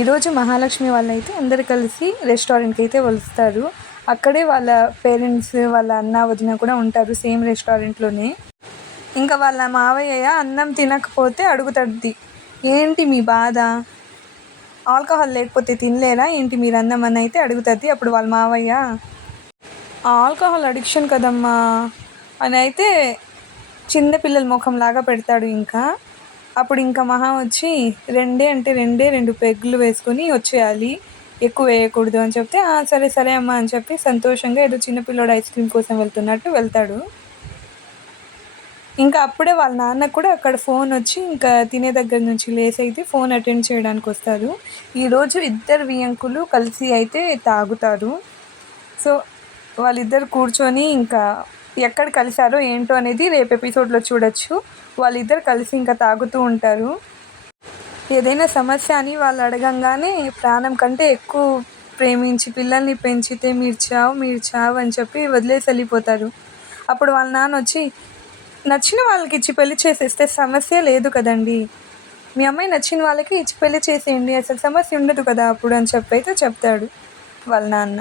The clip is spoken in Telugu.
ఈరోజు మహాలక్ష్మి వాళ్ళైతే అందరు కలిసి రెస్టారెంట్కి అయితే వస్తారు. అక్కడే వాళ్ళ పేరెంట్స్, వాళ్ళ అన్న వదిన కూడా ఉంటారు సేమ్ రెస్టారెంట్లోనే. ఇంకా వాళ్ళ మావయ్య అన్నం తినకపోతే అడుగుతుంది, ఏంటి మీ బాధ, ఆల్కహాల్ లేకపోతే తినలేరా ఏంటి మీరు అన్నం అని అయితే అడుగుతుంది. అప్పుడు వాళ్ళ మావయ్య, ఆల్కహాల్ అడిక్షన్ కదమ్మా అని అయితే చిన్నపిల్లల ముఖంలాగా పెడతాడు. అప్పుడు ఇంకా మహా వచ్చి, రెండే అంటే రెండే 2 పెగ్గులు వేసుకొని వచ్చేయాలి, ఎక్కువ వేయకూడదు అని చెప్తే, సరే సరే అమ్మా అని చెప్పి సంతోషంగా ఏదో చిన్నపిల్లోడు ఐస్ క్రీమ్ కోసం వెళ్తున్నట్టు వెళ్తాడు. ఇంకా అప్పుడే వాళ్ళ నాన్న కూడా అక్కడ ఫోన్ వచ్చి ఇంకా తినే దగ్గర నుంచి లేసి అయితే ఫోన్ అటెండ్ చేయడానికి వస్తారు. ఈరోజు ఇద్దరు వియంకులు కలిసి అయితే తాగుతారు. సో వాళ్ళిద్దరు కూర్చొని ఇంకా ఎక్కడ కలిసారో ఏంటో అనేది రేపు ఎపిసోడ్లో చూడొచ్చు. వాళ్ళిద్దరు కలిసి ఇంకా తాగుతూ ఉంటారు. ఏదైనా సమస్య అని వాళ్ళు అడగంగానే ప్రాణం కంటే ఎక్కువ ప్రేమించి పిల్లల్ని పెంచితే మీరు చావు అని చెప్పి వదిలేసి వెళ్ళిపోతారు. అప్పుడు వాళ్ళ నాన్న వచ్చి, నచ్చిన వాళ్ళకి ఇచ్చి పెళ్లి చేసేస్తే సమస్య లేదు కదండి, మీ అమ్మాయి నచ్చిన వాళ్ళకి ఇచ్చి పెళ్లి చేసేయండి, అసలు సమస్య ఉండదు కదా అప్పుడు అని చెప్పి అయితే చెప్తాడు వాళ్ళ నాన్న.